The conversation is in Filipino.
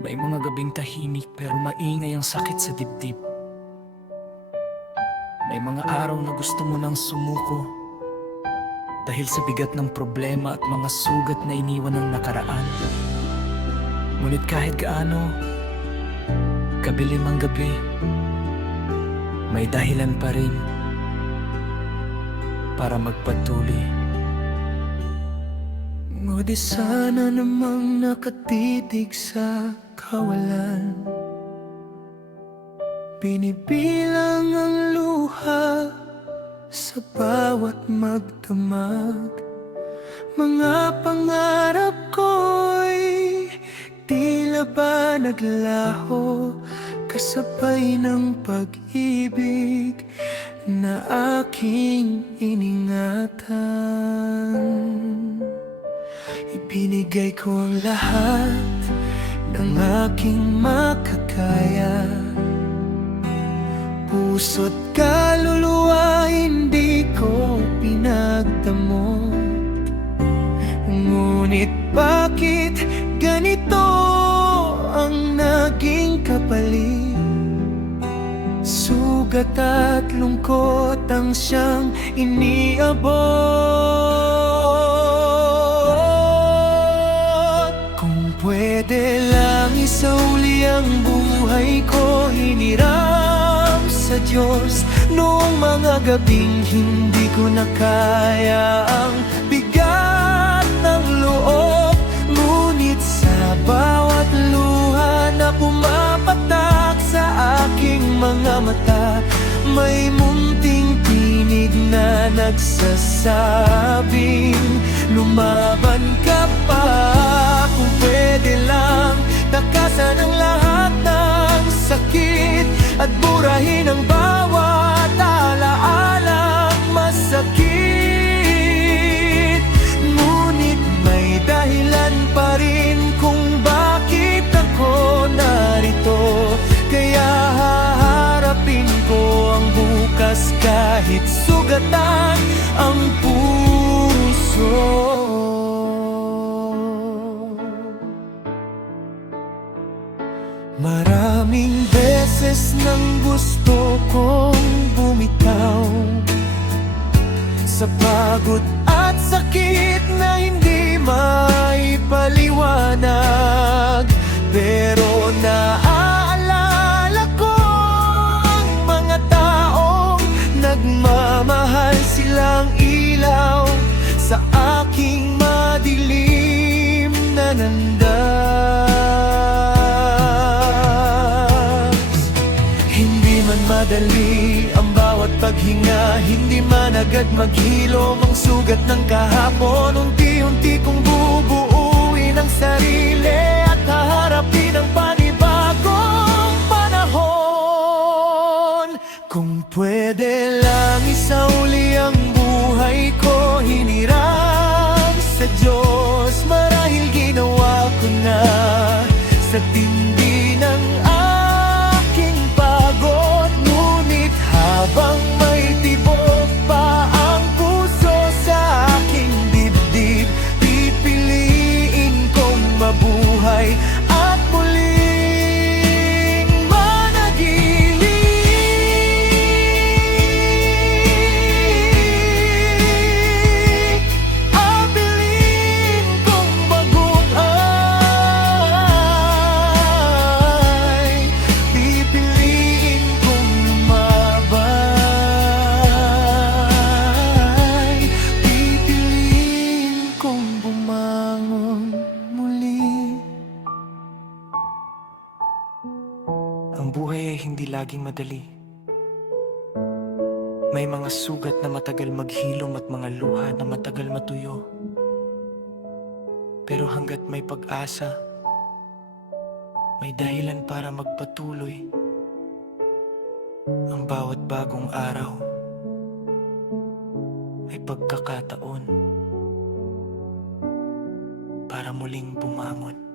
May mga gabing tahimik pero maingay ang sakit sa dibdib. May mga araw na gusto mo nang sumuko dahil sa bigat ng problema at mga sugat na iniwan ng nakaraan. Ngunit kahit gaano kabilim ang gabi, may dahilan pa rin para magpatuloy. Ngunit sana namang nakatitig sa kawalan. Binibilang ang luha sa bawat magdamag. Mga pangarap ko'y tila ba naglaho, kasabay ng pag-ibig na aking iningatan. Ibinigay ko ang lahat ng aking makakaya, puso't kaluluwa hindi ko pinagdamot. Ngunit bakit ganito ang naging kapalit? Sugat at lungkot ang siyang iniabot. Kung pwede lang isauli ang buhay ko, hiniram sa Diyos noong mga gabing hindi ko na kaya ang bigat ng loob. Ngunit sa bawat luha na pumapatak sa aking mga mata, may munting tinig na nagsasabing lumaban ka pa. Kung pwede lang takasan ang lahat ng sakit at burahin ang bawat alaalang masakit. Ngunit may dahilan pa rin kung bakit ako narito, kaya haharapin ko ang bukas kahit sugatan ang puso. Maraming beses nang gusto kong bumitaw sa pagod at sakit na hindi maipaliwanag, pero naaalala ko ang mga taong nagmamahal, silang ilaw sa aking madilim na landas. Hindi man madali ang bawat paghinga, hindi man agad maghilom ang sugat ng kahapon. Unti-unti kong bubuuin ang sarili at haharapin ang panibagong panahon. Kung pwede lang isauli ang buhay ko, hiniram sa Diyos. Marahil ginawa ko na sa tindi ng aking pagod. Ngunit habang may tibok pa ang puso sa aking dibdib, pipiliin kong mabuhay at muling managiling. Abilin kong baguhay, pipiliin kong lumabay, pipiliin kong bumangon muli. Ang buhay ay hindi laging madali. May mga sugat na matagal maghilom at mga luha na matagal matuyo. Pero hanggat may pag-asa, may dahilan para magpatuloy. Ang bawat bagong araw ay pagkakataon para muling bumangon.